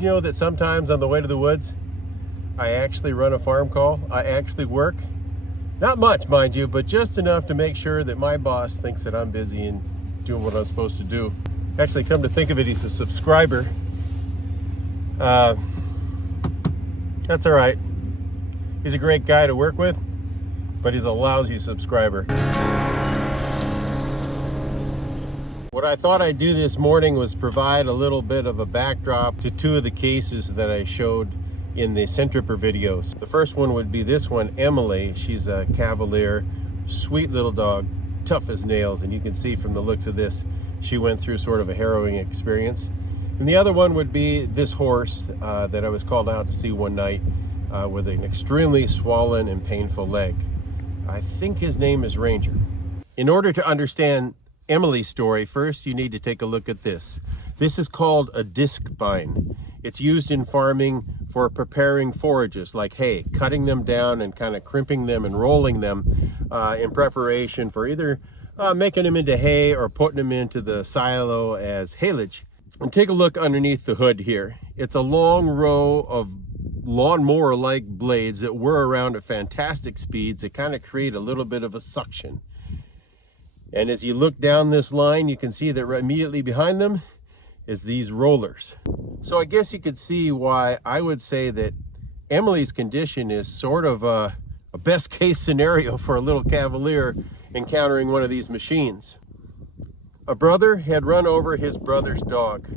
you know that sometimes on the way to the woods, I actually run a farm call? I actually work. Not much, mind you, but just enough to make sure that my boss thinks that I'm busy and doing what I'm supposed to do. Actually, come to think of it, he's a subscriber. That's all right. He's a great guy to work with, but he's a lousy subscriber. What I thought I'd do this morning was provide a little bit of a backdrop to two of the cases that I showed in the Centriper videos. The first one would be this one, Emily. She's a Cavalier, sweet little dog, tough as nails, and you can see from the looks of this, she went through sort of a harrowing experience. And the other one would be this horse that I was called out to see one night with an extremely swollen and painful leg. I think his name is Ranger. In order to understand Emily's story, first you need to take a look at this. This is called a disc bine. It's used in farming for preparing forages like hay, cutting them down and kind of crimping them and rolling them in preparation for either making them into hay or putting them into the silo as haylage. And take a look underneath the hood here. It's a long row of lawnmower-like blades that whir around at fantastic speeds that kind of create a little bit of a suction. And as you look down this line, you can see that right immediately behind them is these rollers. So I guess you could see why I would say that Emily's condition is sort of a best case scenario for a little Cavalier encountering one of these machines. A brother had run over his brother's dog.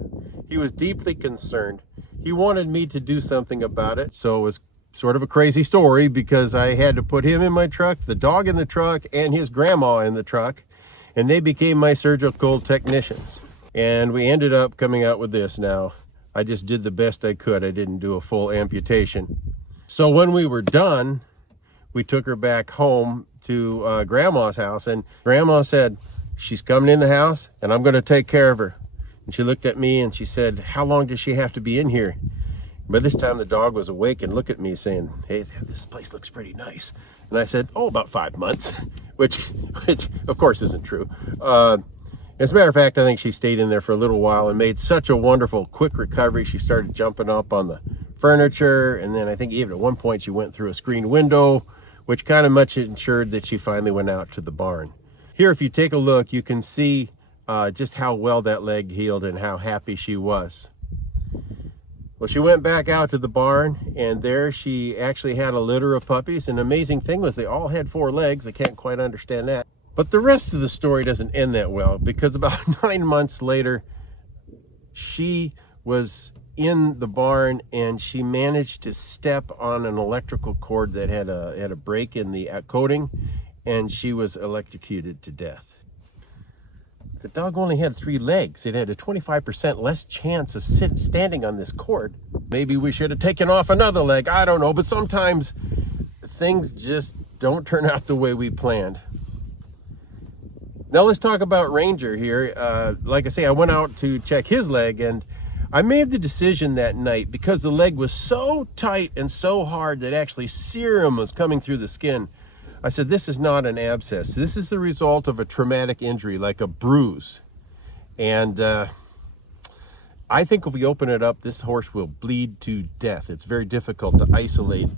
He was deeply concerned. He wanted me to do something about it, so it was sort of a crazy story because I had to put him in my truck, the dog in the truck, and his grandma in the truck, and they became my surgical technicians. And we ended up coming out with this now. I just did the best I could. I didn't do a full amputation. So when we were done, we took her back home to Grandma's house, and Grandma said, "She's coming in the house and I'm going to take care of her." And she looked at me and she said, "How long does she have to be in here?" By this time the dog was awake and looked at me saying, "Hey, this place looks pretty nice." And I said, "Oh, about 5 months," which of course isn't true. As a matter of fact, I think she stayed in there for a little while and made such a wonderful quick recovery. She started jumping up on the furniture, and then I think even at one point she went through a screen window, which kind of much ensured that she finally went out to the barn. Here, if you take a look, you can see just how well that leg healed and how happy she was. Well, she went back out to the barn, and there she actually had a litter of puppies. And the amazing thing was they all had 4 legs. I can't quite understand that. But the rest of the story doesn't end that well, because about 9 months later, she was in the barn and she managed to step on an electrical cord that had a break in the coating, and she was electrocuted to death. The dog only had 3 legs. It had a 25% less chance of standing on this cord. Maybe we should have taken off another leg. I don't know, but sometimes things just don't turn out the way we planned. Now let's talk about Ranger here. Like I say, I went out to check his leg, and I made the decision that night because the leg was so tight and so hard that actually serum was coming through the skin. I said, this is not an abscess. This is the result of a traumatic injury, like a bruise. And I think if we open it up, this horse will bleed to death. It's very difficult to isolate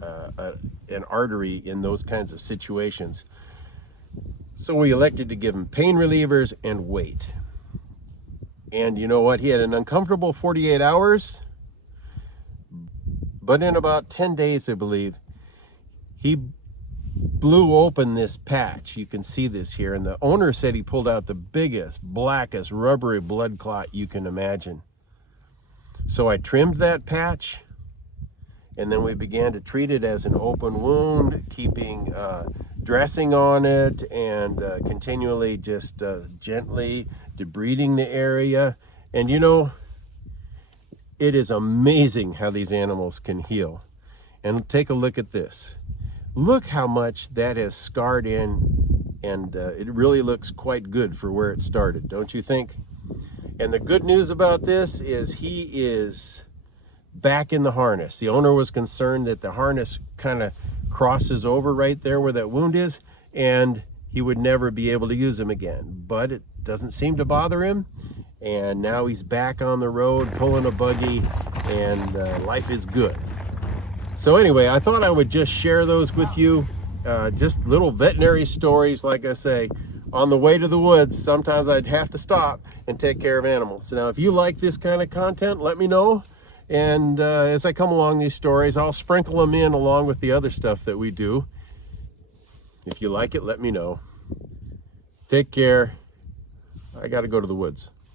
an artery in those kinds of situations. So we elected to give him pain relievers and wait. And you know what? He had an uncomfortable 48 hours, but in about 10 days, I believe, he blew open this patch. You can see this here. And the owner said he pulled out the biggest, blackest, rubbery blood clot you can imagine. So I trimmed that patch, and then we began to treat it as an open wound, keeping dressing on it and continually just gently debriding the area. And you know, it is amazing how these animals can heal. And take a look at this. Look how much that has scarred in, and it really looks quite good for where it started, don't you think? And the good news about this is he is back in the harness. The owner was concerned that the harness kind of crosses over right there where that wound is, and he would never be able to use them again. But it doesn't seem to bother him, and now he's back on the road pulling a buggy and life is good. So anyway, I thought I would just share those with you. Just little veterinary stories, like I say. On the way to the woods, sometimes I'd have to stop and take care of animals. So now, if you like this kind of content, let me know. And as I come along these stories, I'll sprinkle them in along with the other stuff that we do. If you like it, let me know. Take care. I got to go to the woods.